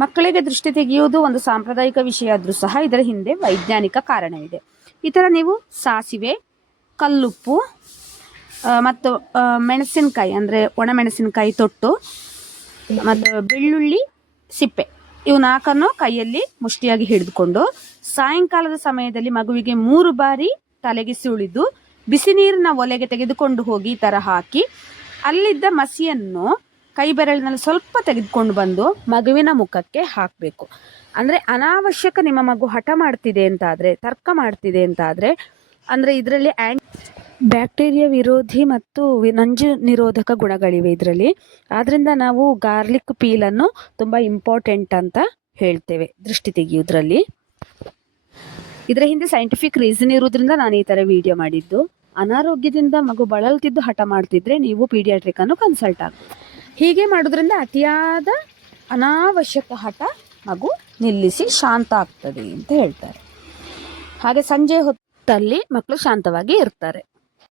ಮಕ್ಕಳಿಗೆ ದೃಷ್ಟಿ ತೆಗೆಯುವುದು ಒಂದು ಸಾಂಪ್ರದಾಯಿಕ ವಿಷಯ ಆದರೂ ಸಹ ಇದರ ಹಿಂದೆ ವೈಜ್ಞಾನಿಕ ಕಾರಣವಿದೆ. ಈ ಥರ ನೀವು ಸಾಸಿವೆ, ಕಲ್ಲುಪ್ಪು ಮತ್ತು ಮೆಣಸಿನಕಾಯಿ ಅಂದರೆ ಒಣಮೆಣಸಿನಕಾಯಿ ತೊಟ್ಟು ಮತ್ತು ಬೆಳ್ಳುಳ್ಳಿ ಸಿಪ್ಪೆ ಇವು 4 ಕೈಯಲ್ಲಿ ಮುಷ್ಟಿಯಾಗಿ ಹಿಡಿದುಕೊಂಡು ಸಾಯಂಕಾಲದ ಸಮಯದಲ್ಲಿ ಮಗುವಿಗೆ 3 ಬಾರಿ ತಲೆಗೆ ಸುಳಿದು ಬಿಸಿ ನೀರಿನ ಒಲೆಗೆ ತೆಗೆದುಕೊಂಡು ಹೋಗಿ ಈ ಥರ ಹಾಕಿ ಅಲ್ಲಿದ್ದ ಮಸಿಯನ್ನು ಕೈ ಬೆರಳಿನಲ್ಲಿ ಸ್ವಲ್ಪ ತೆಗೆದುಕೊಂಡು ಬಂದು ಮಗುವಿನ ಮುಖಕ್ಕೆ ಹಾಕಬೇಕು. ಅಂದರೆ ಅನಾವಶ್ಯಕ ನಿಮ್ಮ ಮಗು ಹಠ ಮಾಡ್ತಿದೆ ಅಂತಾದರೆ, ತರ್ಕ ಮಾಡ್ತಿದೆ ಅಂತಾದರೆ, ಅಂದರೆ ಇದರಲ್ಲಿ ಬ್ಯಾಕ್ಟೀರಿಯಾ ವಿರೋಧಿ ಮತ್ತು ನಂಜು ನಿರೋಧಕ ಗುಣಗಳಿವೆ ಇದರಲ್ಲಿ. ಆದ್ದರಿಂದ ನಾವು ಗಾರ್ಲಿಕ್ ಪೀಲನ್ನು ತುಂಬ ಇಂಪಾರ್ಟೆಂಟ್ ಅಂತ ಹೇಳ್ತೇವೆ ದೃಷ್ಟಿ ತೆಗೆಯುವುದರಲ್ಲಿ. ಇದರ ಹಿಂದೆ ಸೈಂಟಿಫಿಕ್ ರೀಸನ್ ಇರೋದ್ರಿಂದ ನಾನು ಈ ಥರ ವಿಡಿಯೋ ಮಾಡಿದ್ದು. ಅನಾರೋಗ್ಯದಿಂದ ಮಗು ಬಳಲ್ತಿದ್ದು ಹಠ ಮಾಡ್ತಿದ್ರೆ ನೀವು ಪೀಡಿಯಾಟ್ರಿಕನ್ನು ಕನ್ಸಲ್ಟ್ ಆಗಿ. ಹೀಗೆ ಮಾಡೋದ್ರಿಂದ ಅತಿಯಾದ ಅನಾವಶ್ಯಕ ಹಠ ಮಗು ನಿಲ್ಲಿಸಿ ಶಾಂತ ಆಗ್ತದೆ ಅಂತ ಹೇಳ್ತಾರೆ. ಹಾಗೆ ಸಂಜೆ ಹೊತ್ತಲ್ಲಿ ಮಕ್ಕಳು ಶಾಂತವಾಗಿ ಇರ್ತಾರೆ.